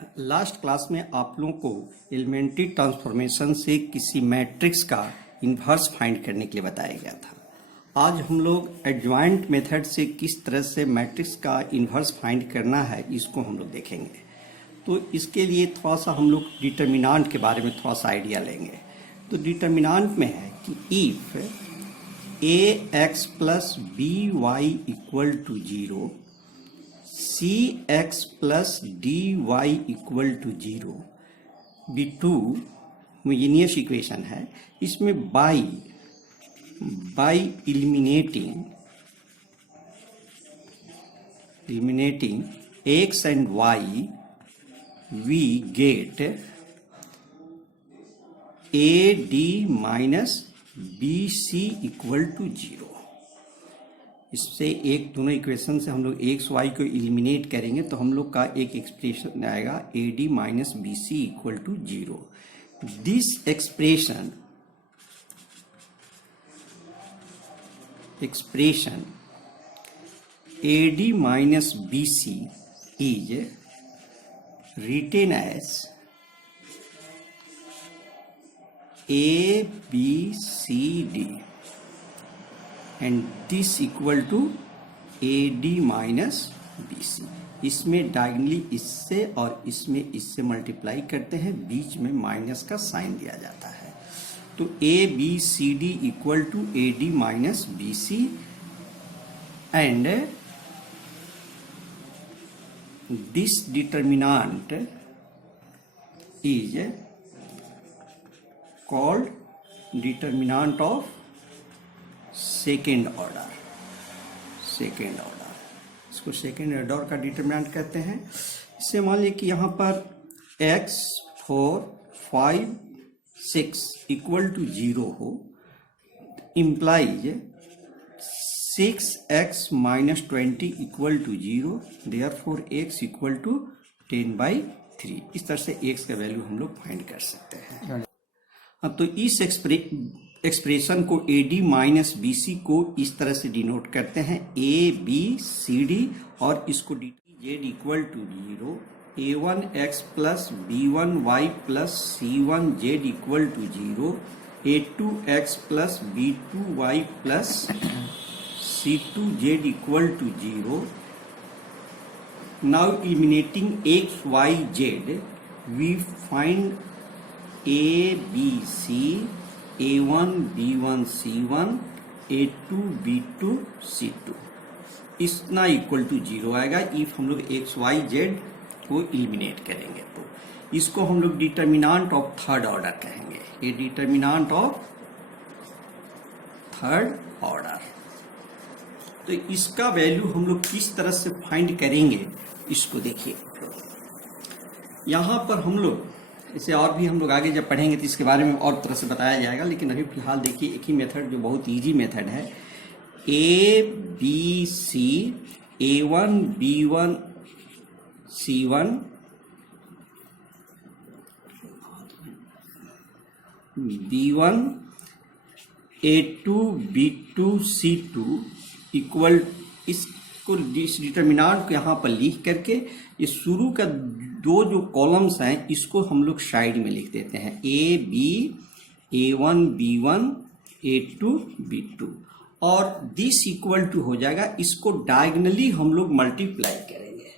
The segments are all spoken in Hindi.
लास्ट क्लास में आप लोगों को एलिमेंट्री ट्रांसफॉर्मेशन से किसी मैट्रिक्स का इन्वर्स फाइंड करने के लिए बताया गया था। आज हम लोग एडजॉइंट मेथड से किस तरह से मैट्रिक्स का इन्वर्स फाइंड करना है इसको हम लोग देखेंगे। तो इसके लिए थोड़ा सा हम लोग डिटर्मिनांट के बारे में थोड़ा सा आइडिया लेंगे। तो डिटर्मिनांट में है कि if ax plus B Y equal to 0, cx plus dy equal to 0 be two homogeneous equation है। इसमें by eliminating x and y we get ad minus bc equal to 0। इससे एक दोनों इक्वेशन से हम लोग एक्स वाई को इलिमिनेट करेंगे तो हम लोग का एक एक्सप्रेशन आएगा A D minus B C equal to 0। This expression A D minus B C is written as A B C D and this equal to A D minus B C. इसमें डायगनली इससे और इसमें इससे मल्टीप्लाई करते हैं, बीच में माइनस का साइन दिया जाता है। तो A B C D equal to A D minus B C and this determinant is called determinant of second order. इसको सेकेंड ऑर्डर का डिटर्मिनेंट कहते हैं। इससे मान लीजिए कि यहाँ पर x 4 5 6 इक्वल टू 0 हो, implies 6x minus 20 equal to 0, therefore x equal to 10/3। इस तरह से x का वैल्यू हम लोग फाइंड कर सकते हैं। तो इस एक्सप्रेशन को A D minus B C को इस तरह से डिनोट करते हैं ए बी सी डी, और इसको D Z equal to 0, a1 x plus b1 y plus c1 z equal to 0, a2 x plus b2 y plus c2 z equal to 0। Now eliminating x y z we find a b c a1 b1 c1 a2 b2 c2 इतना इक्वल टू 0 आएगा इफ हम लोग x y z को एलिमिनेट करेंगे। तो इसको हम लोग डिटर्मिनांट ऑफ थर्ड ऑर्डर कहेंगे। ये डिटर्मिनांट ऑफ थर्ड ऑर्डर। तो इसका वैल्यू हम लोग किस तरह से फाइंड करेंगे इसको देखिए। यहां पर हम लोग इसे और भी हम लोग आगे जब पढ़ेंगे तो इसके बारे में और तरह से बताया जाएगा, लेकिन अभी फिलहाल देखिए एक ही मेथड जो बहुत इजी मेथड है। ए बी सी a1 b1 c1 b1 a2 b2 c2 equal, इसको इस डिटर्मिनांट को यहाँ पर लिख करके ये शुरू का दो जो कॉलम्स हैं इसको हम लोग साइड में लिख देते हैं, A B a1 b1 a2 b2, और दिस इक्वल टू हो जाएगा। इसको डायगनली हम लोग मल्टीप्लाई करेंगे,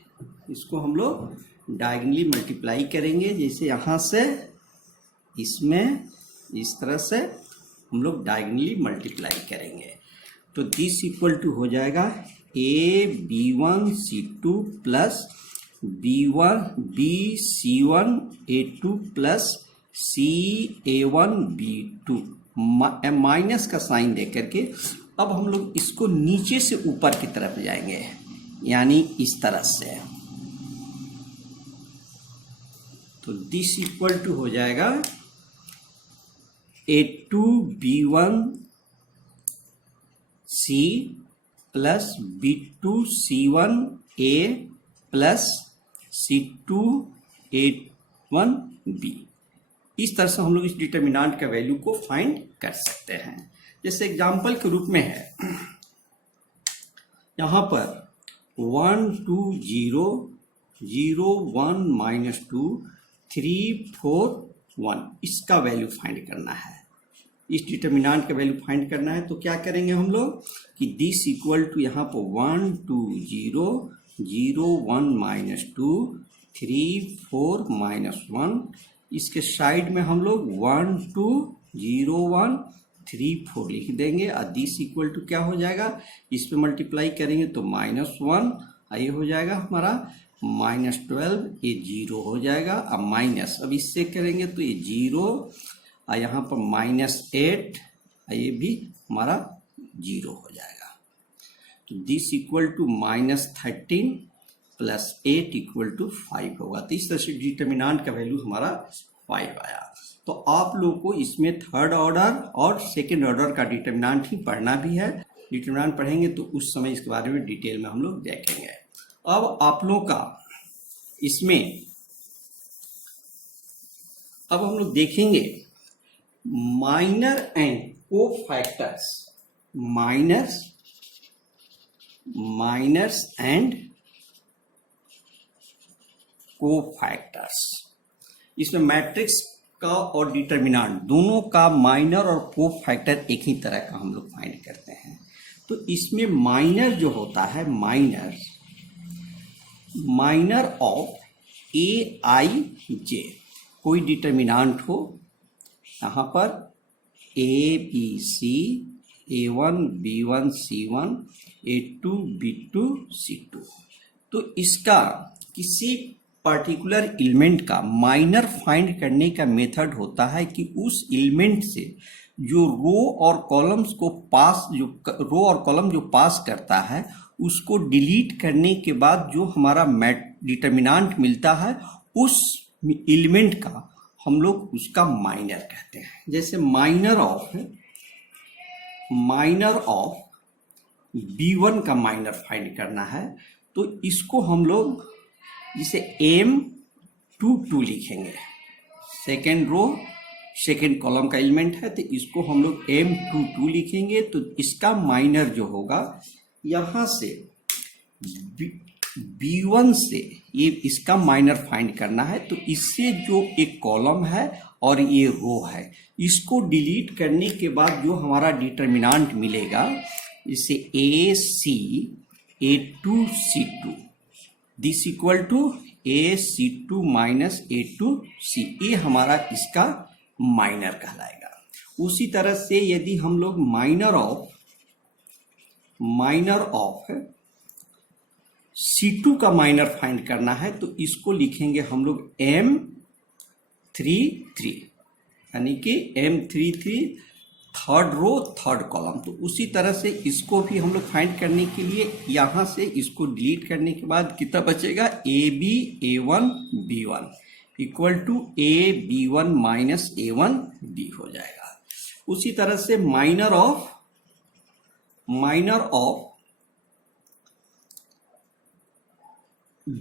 इसको हम लोग डायगनली मल्टीप्लाई करेंगे। जैसे यहाँ से इसमें इस तरह से हम लोग डायगनली मल्टीप्लाई करेंगे। तो दिस इक्वल टू हो जाएगा ए b1 c2 plus b1 b c1 a2 plus c a1 b2, minus का साइन दे करके अब हम लोग इसको नीचे से ऊपर की तरफ जाएंगे, यानी इस तरह से। तो दिस इक्वल टू हो जाएगा a2 b1 c plus b2 c1 a plus c2 a1 b। इस तरह से हम लोग इस डिटर्मिनांट का वैल्यू को फाइंड कर सकते हैं। जैसे एग्जांपल के रूप में है, यहाँ पर 1 2 0 0 1 -2 3 4 1 इसका वैल्यू फाइंड करना है, इस डिटर्मिनेंट का वैल्यू फाइंड करना है। तो क्या करेंगे हम लोग कि दिस इक्वल टू यहाँ पर 1 2 0 0 1 -2 3 4 -1, इसके साइड में हम लोग 1 2 0 1 3 4 लिख देंगे और दिस इक्वल टू क्या हो जाएगा, इस पे मल्टीप्लाई करेंगे तो -1, ये हो जाएगा हमारा -12, ये 0 हो जाएगा। अब माइनस, अब इससे करेंगे तो ये 0 और यहाँ पर -8, ये भी हमारा 0 हो जाएगा। तो this equal to -13 plus 8 equal to 5 होगा। तो इस तरह से डिटर्मिनेंट का वैल्यू हमारा 5 आया। तो आप लोग को इसमें थर्ड ऑर्डर और सेकेंड ऑर्डर का डिटर्मिनेंट ही पढ़ना भी है। डिटर्मिनेंट पढ़ेंगे तो उस समय इसके बारे में डिटेल में हम लोग देखेंगे। अब आप लोग का इसमें अब हम लोग देखेंगे minor and cofactors, minors and cofactors. इसमें मैट्रिक्स का और डिटर्मिनेंट दोनों का माइनर और कोफैक्टर एक ही तरह का हम लोग फाइंड करते हैं। तो इसमें माइनर जो होता है, माइनर ऑफ ए आई जे, कोई डिटर्मिनेंट हो, यहाँ पर ए बी सी, A1 B1 C1 A2 B2 C2, तो इसका किसी पर्टिकुलर एलिमेंट का माइनर फाइंड करने का मेथड होता है कि उस एलिमेंट से जो रो और कॉलम्स को पास, जो रो और कॉलम जो पास करता है उसको डिलीट करने के बाद जो हमारा डिटर्मिनेंट मिलता है उस एलिमेंट का हम लोग उसका माइनर कहते हैं। जैसे माइनर ऑफ B1 का माइनर फाइंड करना है तो इसको हम लोग जिसे M22 लिखेंगे, सेकेंड रो सेकेंड कॉलम का एलिमेंट है तो इसको हम लोग M22 लिखेंगे। तो इसका माइनर जो होगा यहाँ से B1 से ये इसका माइनर फाइंड करना है। तो इससे जो एक कॉलम है और ये रो है इसको डिलीट करने के बाद जो हमारा डिटर्मिनेंट मिलेगा इसे AC A2 C2, this equal to AC2 minus A2C, ये हमारा इसका माइनर कहलाएगा। उसी तरह से यदि हम लोग माइनर ऑफ C2 का माइनर फाइंड करना है तो इसको लिखेंगे हम लोग M33, यानी कि M33 third row third column. तो उसी तरह से इसको भी हम लोग फाइंड करने के लिए यहाँ से इसको डिलीट करने के बाद कितना बचेगा, AB A1 B1 equal to AB1 minus A1 B हो जाएगा। उसी तरह से माइनर ऑफ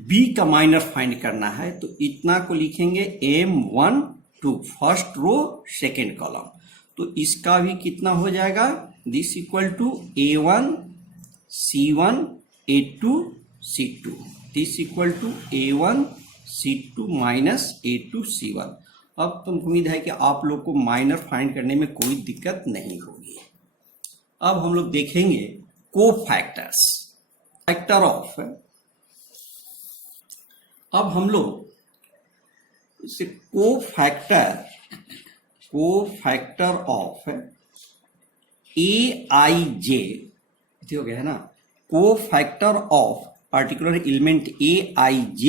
B का माइनर फाइंड करना है तो इतना को लिखेंगे M12 first row second column. तो इसका भी कितना हो जाएगा, this equal to A1 C1 A2 C2, this equal to A1 C2 minus A2 C1। अब तो उम्मीद है कि आप लोग को माइनर फाइंड करने में कोई दिक्कत नहीं होगी। अब हम लोग देखेंगे कोफैक्टर्स, फैक्टर ऑफ। अब हम लोग इसे कोफैक्टर ऑफ AIJ हो गया है ना, cofactor of particular element AIJ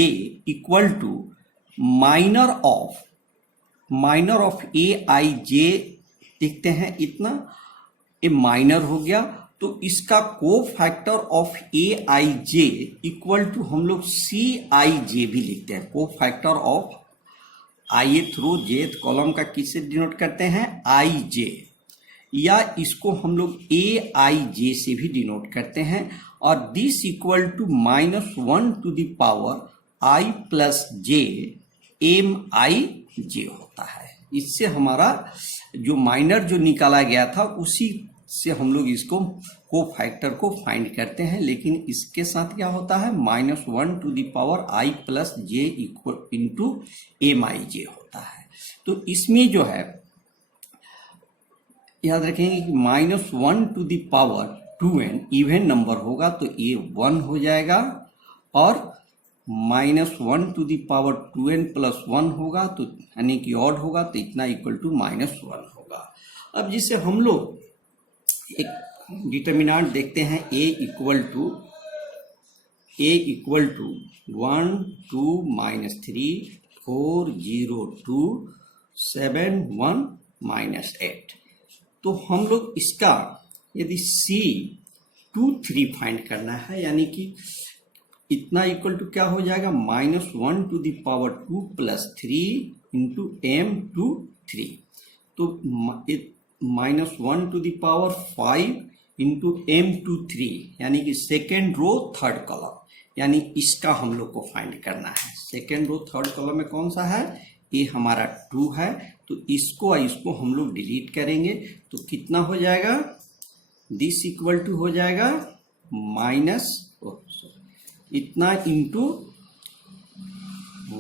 equal to minor of AIJ देखते हैं, इतना ये माइनर हो गया। तो इसका cofactor of AIJ equal to हम लोग CIJ भी लिखते हैं। Cofactor of ith row jth column का किससे डिनोट करते हैं, IJ, या इसको हम लोग AIJ से भी डिनोट करते हैं। और this equal to -1 to the power I plus J MIJ होता है। इससे हमारा जो माइनर जो निकाला गया था उसी से हम लोग इसको को फैक्टर को फाइंड करते हैं, लेकिन इसके साथ क्या होता है, -1 to the power i plus J equal into M I J होता है। तो इसमें जो है याद रखेंगे कि -1 to the power 2n even number होगा तो ये 1 हो जाएगा, और -1 to the power 2n plus 1 होगा तो यानी कि ऑड होगा तो इतना इक्वल टू -1 होगा। अब जिसे हम लोग एक डिटर्मिनेंट देखते हैं a इक्वल टू 1 2 -3 4 0 2 7 1 -8। तो हम लोग इसका यदि c 2 3 फाइंड करना है, यानी कि इतना इक्वल टू क्या हो जाएगा, -1 to the power 2 plus 3 into m two 3। तो -1 to the power 5 into m two 3, यानी कि सेकेंड रो थर्ड कॉलम, यानी इसका हम लोग को फाइंड करना है। सेकेंड रो थर्ड कॉलम में कौन सा है, ये हमारा 2 है, तो इसको हम लोग डिलीट करेंगे तो कितना हो जाएगा, दिस इक्वल टू हो जाएगा माइनस इतना इंटू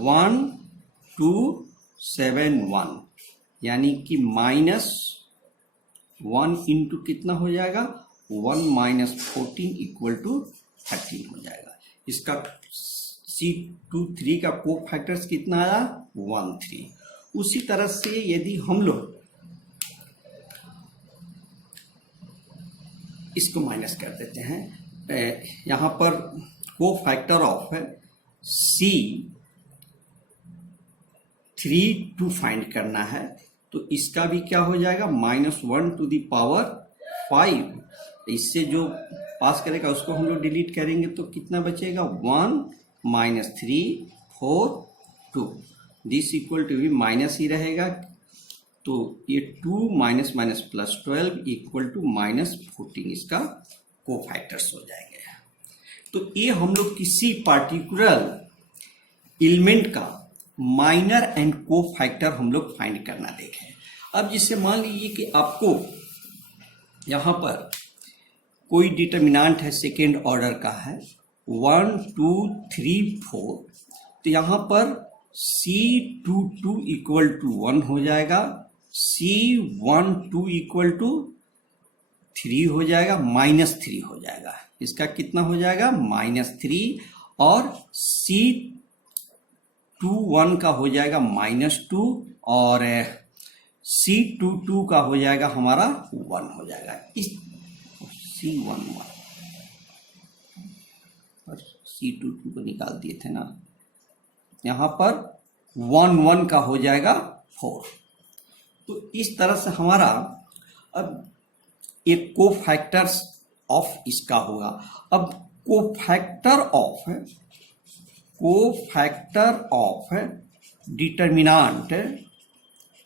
1 2 7 1, यानी कि -1 इंटू कितना हो जाएगा, 1 -14 इक्वल टू 13 हो जाएगा। इसका C23 का को फैक्टर्स कितना आया, 1 3। उसी तरह से यदि हम लोग इसको माइनस कर देते हैं, यहाँ पर को फैक्टर ऑफ C32 फाइंड करना है, तो इसका भी क्या हो जाएगा, -1 टू द पावर 5। इससे जो पास करेगा उसको हम लोग डिलीट करेंगे तो कितना बचेगा, 1 -3 4 2, दिस इक्वल टू भी माइनस ही रहेगा, तो ये 2 माइनस प्लस 12 इक्वल टू -14 इसका को फैक्टर्स हो जाएंगे। तो ये हम लोग किसी पार्टिकुलर एलिमेंट का माइनर एंड को फैक्टर हम लोग फाइंड करना देखें। अब जिससे मान लीजिए कि आपको यहाँ पर कोई डिटर्मिनेंट है, सेकेंड ऑर्डर का है, 1 2 3 4, तो यहाँ पर C22 इक्वल टू 1 हो जाएगा, C12 इक्वल टू 3 हो जाएगा, -3 हो जाएगा, इसका कितना हो जाएगा, -3, और C21 का हो जाएगा -2, और C22 का हो जाएगा हमारा 1 हो जाएगा। इस C11 और C22 को निकाल दिए थे ना, यहाँ पर 1 1 का हो जाएगा 4। तो इस तरह से हमारा अब एक को फैक्टर्स ऑफ इसका होगा। अब को फैक्टर ऑफ डिटर्मिनेंट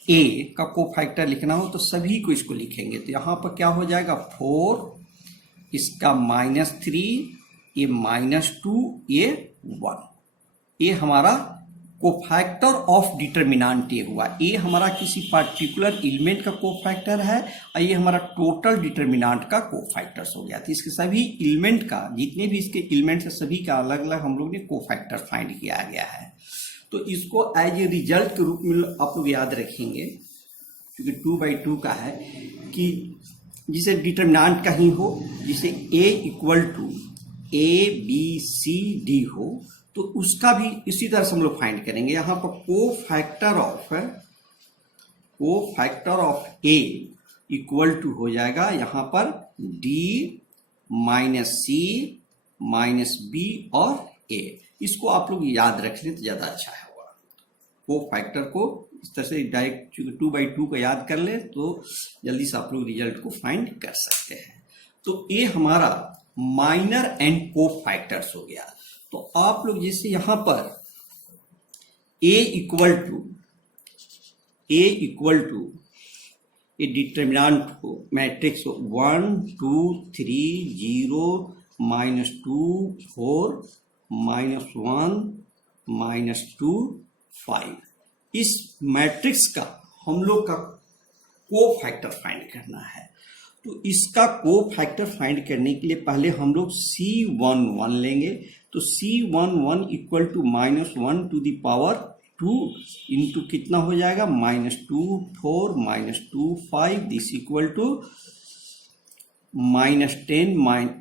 ए का को फैक्टर लिखना हो तो सभी को इसको लिखेंगे, तो यहाँ पर क्या हो जाएगा, 4, इसका -3, ये -2, ये 1, ये हमारा कोफैक्टर ऑफ डिटर्मिनेंट ये हुआ। ये हमारा किसी पार्टिकुलर एलिमेंट का कोफैक्टर है और ये हमारा टोटल डिटर्मिनेंट का कोफैक्टर्स हो गया। तो इसके सभी एलिमेंट का, जितने भी इसके एलिमेंट्स है सभी का अलग अलग हम लोग ने कोफैक्टर फाइंड किया गया है। तो इसको एज ए रिजल्ट के रूप में आप लोग याद रखेंगे, क्योंकि 2/2 का है, कि जिसे डिटर्मिनेंट का ही हो, जिसे a इक्वल टू ABCD हो, तो उसका भी इसी तरह से हम लोग फाइंड करेंगे। यहाँ पर cofactor of A equal to हो जाएगा यहाँ पर D minus C minus B और A। इसको आप लोग याद रख लें तो ज़्यादा अच्छा होगा। कोफैक्टर को इस तरह से डायरेक्ट 2/2 को याद कर ले तो जल्दी से आप लोग रिजल्ट को फाइंड कर सकते हैं। तो ये हमारा माइनर एंड कोफैक्टर्स हो गया। तो आप लोग जैसे यहां पर A इक्वल टू ये डिटर्मिनेंट को मैट्रिक्स 1 2 3 0 -2 4 -1 -2 5, इस मैट्रिक्स का हम लोग का कोफैक्टर फाइंड करना है। तो इसका कोफैक्टर फाइंड करने के लिए पहले हम लोग C11 लेंगे। तो C11 equal to -1 to the power 2 into कितना हो जाएगा -2 4 -2 5 this equal to -10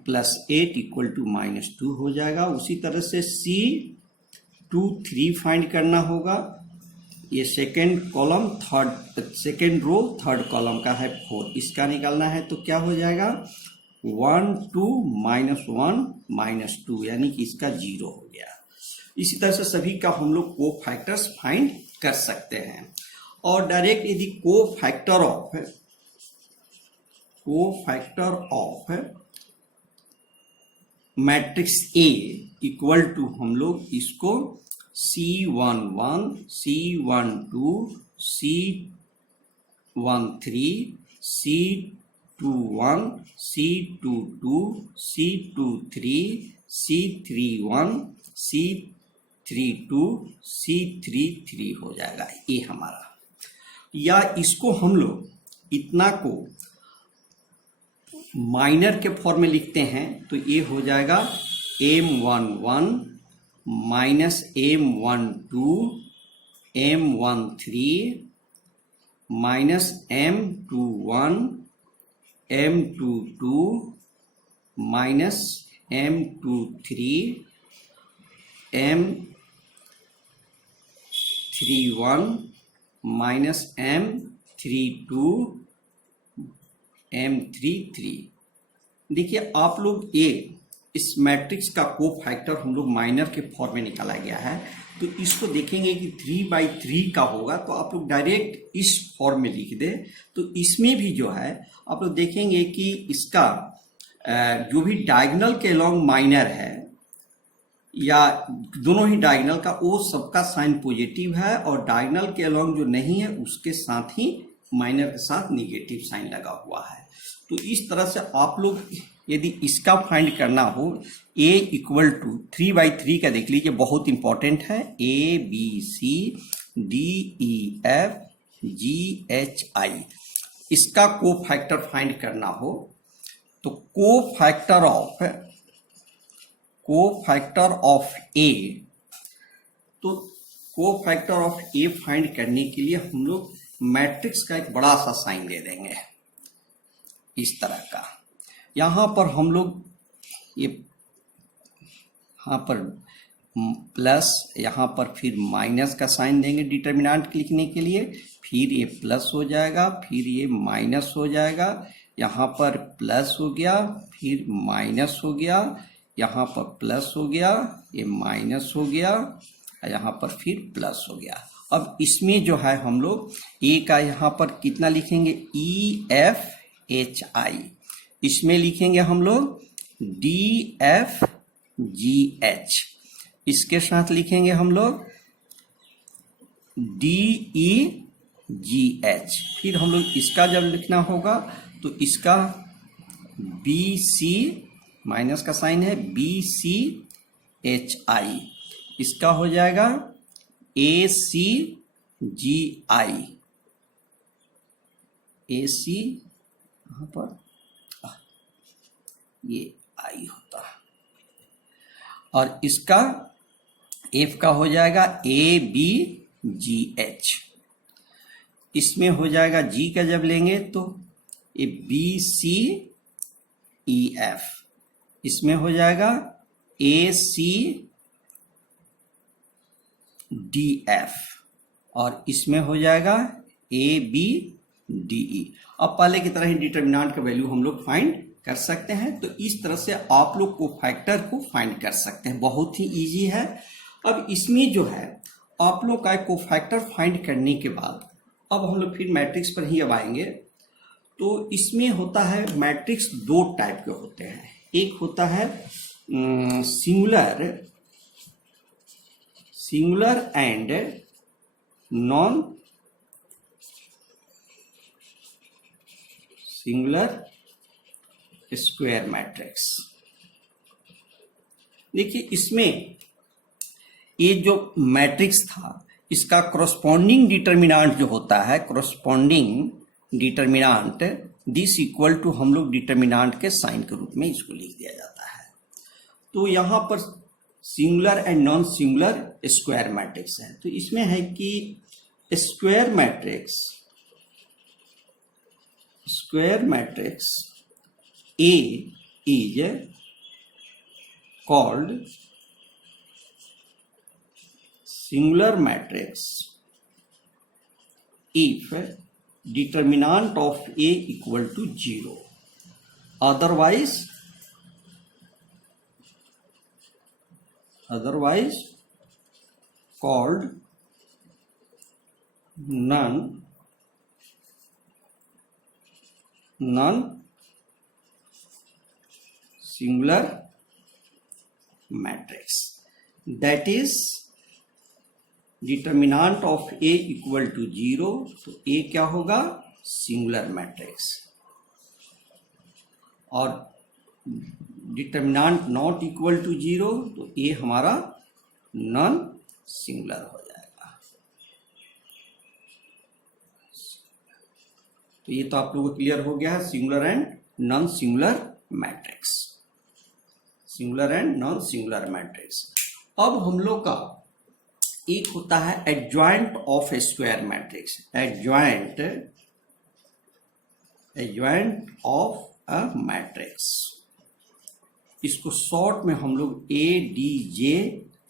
plus 8 equal to -2 हो जाएगा। उसी तरह से C23 फाइंड करना होगा। ये second column second row third column का है 4, इसका निकालना है तो क्या हो जाएगा 1 2 -1 -2 यानी कि इसका 0 हो गया। इसी तरह से सभी का हम लोग कोफैक्टर्स फाइंड कर सकते हैं। और डायरेक्ट यदि cofactor of matrix A equal to हम लोग इसको C11 C12 C13 C21 C22 C23 C31 C32 C33 हो जाएगा ये हमारा। या इसको हम लोग इतना को माइनर के फॉर्म में लिखते हैं तो ये हो जाएगा M11 minus M12 M13 minus M21 M22 minus M23 M31 minus M32 M33। देखिए आप लोग इस मैट्रिक्स का कोफैक्टर हम लोग माइनर के फॉर्म में निकाला गया है, तो इसको देखेंगे कि 3/3 का होगा तो आप लोग डायरेक्ट इस फॉर्म में लिख दे। तो इसमें भी जो है आप लोग देखेंगे कि इसका जो भी डायगोनल के अलॉन्ग माइनर है या दोनों ही डायगोनल का वो सबका साइन पॉजिटिव है, और डायगोनल के अलॉन्ग जो नहीं है उसके साथ ही माइनर के साथ निगेटिव साइन लगा हुआ है। तो इस तरह से आप लोग यदि इसका फाइंड करना हो A इक्वल टू 3/3 का देख लीजिए, बहुत इंपॉर्टेंट है। ABCDEFGHI इसका कोफैक्टर फाइंड करना हो तो कोफैक्टर ऑफ A, तो कोफैक्टर ऑफ A फाइंड करने के लिए हम लोग मैट्रिक्स का एक बड़ा सा साइन दे देंगे इस तरह का। यहाँ पर हम लोग यहाँ पर प्लस, यहाँ पर फिर माइनस का साइन देंगे डिटर्मिनेंट लिखने के लिए, फिर ये प्लस हो जाएगा, फिर ये माइनस हो जाएगा, यहाँ पर प्लस हो गया, फिर माइनस हो गया, यहाँ पर प्लस हो गया, ये माइनस हो गया, यहाँ पर फिर प्लस हो गया। अब इसमें जो है हम लोग ए का यहाँ पर कितना लिखेंगे EFHI, इसमें लिखेंगे हम लोग DFGH, इसके साथ लिखेंगे हम लोग DEGH। फिर हम लोग इसका जब लिखना होगा तो इसका BC माइनस का साइन है BCHI, इसका हो जाएगा ACGI, AC यहाँ पर ये I होता है, और इसका F का हो जाएगा ABGH, इसमें हो जाएगा G का जब लेंगे तो ये BCEF, इसमें हो जाएगा ACDF, और इसमें हो जाएगा ABDE। अब पहले की तरह ही डिटर्मिनेंट का वैल्यू हम लोग फाइंड कर सकते हैं। तो इस तरह से आप लोग कोफैक्टर को फाइंड कर सकते हैं, बहुत ही इजी है। अब इसमें जो है आप लोग का कोफैक्टर फाइंड करने के बाद अब हम लोग फिर मैट्रिक्स पर ही अब आएंगे। तो इसमें होता है मैट्रिक्स दो टाइप के होते हैं, एक होता है singular and non singular square matrix. देखिए इसमें ये जो मैट्रिक्स था इसका कॉरस्पॉन्डिंग डिटर्मिनेंट जो होता है, corresponding determinant this equal to हम लोग डिटर्मिनांट के साइन के रूप में इसको लिख दिया जाता है। तो यहाँ पर singular and non singular square matrix है। तो इसमें है कि square matrix A is called singular matrix if determinant of A equal to 0. Otherwise called non singular matrix. That is determinant of A equal to 0, तो ए क्या होगा? Singular matrix. और डिटर्मिनांट नॉट इक्वल टू 0, तो ए हमारा नॉन सिंगुलर हो जाएगा। तो ये तो आप लोगों को क्लियर हो गया है, singular and non singular matrix. Singular and non singular matrix. अब हम लोग का एक होता है adjoint of a square matrix. Adjoint of a matrix, इसको शॉर्ट में हम लोग ADJ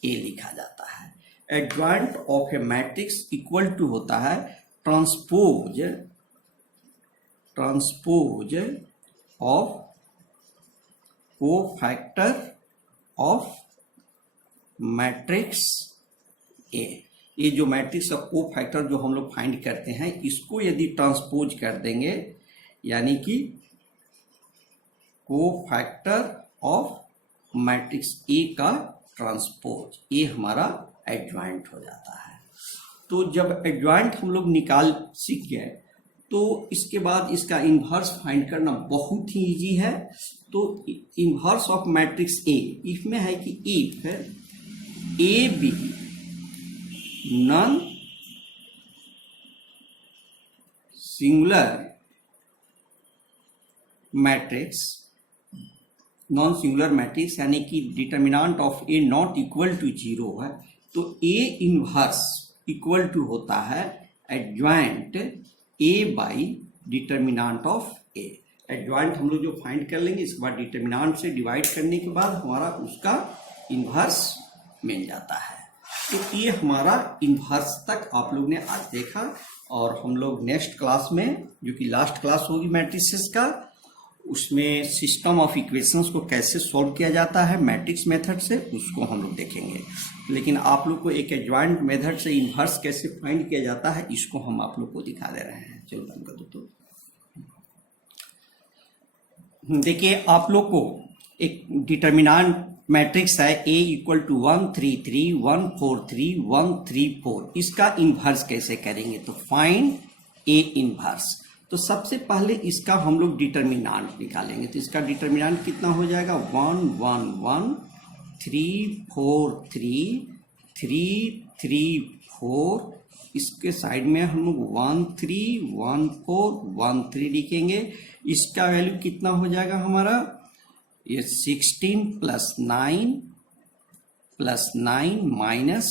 लिखा जाता है। Adjoint of a matrix equal to होता है transpose of cofactor of matrix A. ये जो मैट्रिक्स का कोफैक्टर जो हम लोग फाइंड करते हैं, इसको यदि ट्रांसपोज कर देंगे, यानी कि कोफैक्टर ऑफ मैट्रिक्स ए का ट्रांसपोज, ये हमारा एडजॉइंट हो जाता है। तो जब एडजॉइंट हम लोग निकाल सीख गए, तो इसके बाद इसका इन्वर्स फाइंड करना बहुत ही इजी है। तो इन्वर्स ऑफ मैट्रिक्स ए, इसमें है कि if A be non singular matrix, यानी कि determinant of A not equal to 0 है, तो ए इनवर्स इक्वल टू होता है adjoint A by determinant of A. Adjoint हम लोग जो फाइंड कर लेंगे, इसके बाद डिटर्मिनांट से डिवाइड करने के बाद हमारा उसका इनवर्स मिल जाता है। तो ये हमारा इनवर्स तक आप लोग ने आज देखा, और हम लोग नेक्स्ट क्लास में, जो कि लास्ट क्लास होगी मैट्रिसेस का, उसमें सिस्टम ऑफ इक्वेशंस को कैसे सॉल्व किया जाता है मैट्रिक्स मेथड से, उसको हम लोग देखेंगे। लेकिन आप लोग को एक एडजॉइंट मेथड से इनवर्स कैसे फाइंड किया जाता है, इसको हम आप लोग को दिखा दे रहे हैं। चलो बंद कर दो। तो देखिए, आप लोग को एक डिटर्मिनांट मैट्रिक्स है A इक्वल टू 1 3 3 1 4 3 1 3 4। इसका इन्वर्स कैसे करेंगे? तो फाइंड A इन्वर्स। तो सबसे पहले इसका हम लोग डिटर्मिनांट निकालेंगे। तो इसका डिटर्मिनांट कितना हो जाएगा? 1 1 1 3 4 3 3 3 4। इसके साइड में हम लोग 1 3 1 4 1 3 लिखेंगे। इसका वैल्यू कितना हो जाएगा हमारा? ये 16 प्लस 9 माइनस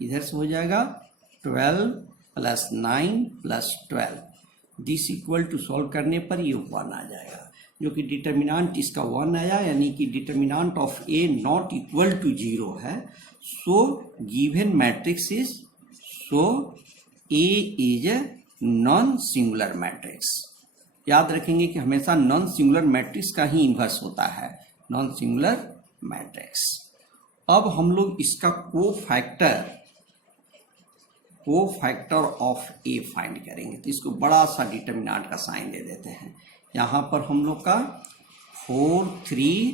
इधर से हो जाएगा 12 plus 9 plus 12। This equal to solve करने पर ये 1 आ जाएगा, जो कि डिटर्मिनांट इसका 1 आया, यानी कि determinant of A not equal to 0 है। So given matrix is, so A is a non singular matrix. याद रखेंगे कि हमेशा नॉन सिंगुलर मैट्रिक्स का ही इन्वर्स होता है, नॉन सिंगुलर मैट्रिक्स। अब हम लोग इसका कोफैक्टर ऑफ ए फाइंड करेंगे। तो इसको बड़ा सा डिटर्मिनांट का साइन दे देते हैं। यहाँ पर हम लोग का 4 3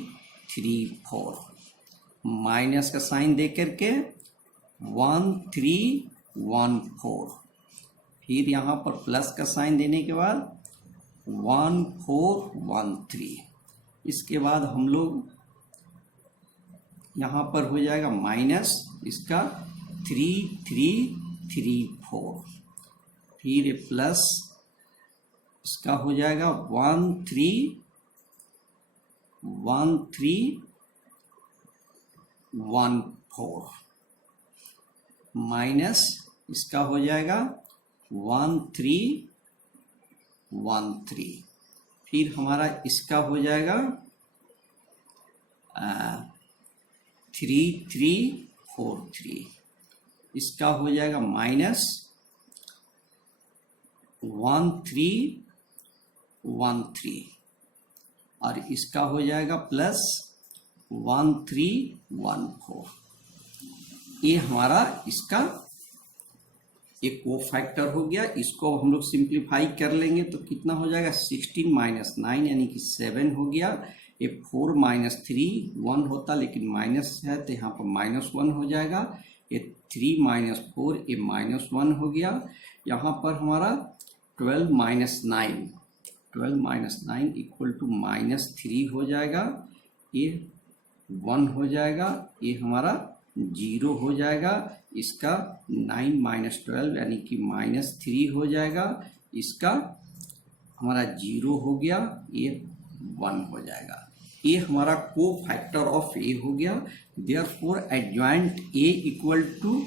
3 4 माइनस का साइन दे करके 1 3 1 4, फिर यहाँ पर प्लस का साइन देने के बाद 1 4 1 3। इसके बाद हम लोग यहाँ पर हो जाएगा माइनस इसका 3 3 3 4, फिर प्लस इसका हो जाएगा 1314 माइनस इसका हो जाएगा 1313, फिर हमारा इसका हो जाएगा 3343, इसका हो जाएगा माइनस 1313 और इसका हो जाएगा प्लस 1314। ये हमारा इसका एक कोफैक्टर हो गया। इसको हम लोग सिंप्लीफाई कर लेंगे तो कितना हो जाएगा 16 माइनस 9 यानी कि 7 हो गया। ये 4 माइनस 3 1 होता लेकिन माइनस है तो यहाँ पर -1 हो जाएगा। ये 3 माइनस 4 ये -1 हो गया। यहाँ पर हमारा 12 माइनस 9 इक्वल टू -3 हो जाएगा। ये 1 हो जाएगा, ये हमारा 0 हो जाएगा। इसका 9 माइनस 12 यानी कि -3 हो जाएगा। इसका हमारा 0 हो गया, ये 1 हो जाएगा। ये हमारा कोफैक्टर ऑफ ए हो गया। Therefore adjoint A equal to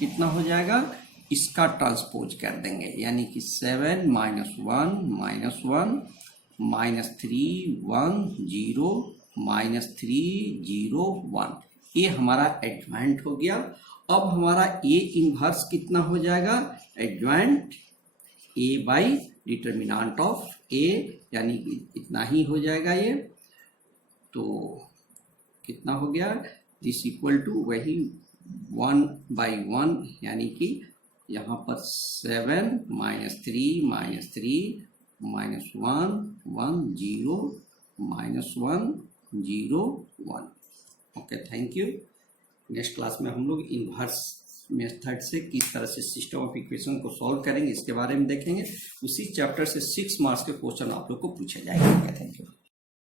कितना हो जाएगा, इसका ट्रांसपोज कर देंगे यानी कि 7 माइनस 1 -3 1 0 -3 0 1, ये हमारा एडजॉइंट हो गया। अब हमारा ए इनवर्स कितना हो जाएगा, adjoint A by determinant of A यानी कि इतना ही हो जाएगा। ये तो कितना हो गया, दिस इक्वल टू वही 1/1 यानी कि यहाँ पर 7 -3 -1 1 0 -1 0 1। Okay, thank you. Next class में हम लोग इनवर्स मेथड से किस तरह से सिस्टम ऑफ इक्वेशन को सॉल्व करेंगे इसके बारे में देखेंगे। उसी चैप्टर से 6 मार्क्स के क्वेश्चन आप लोग को पूछे जाएंगे। Thank you.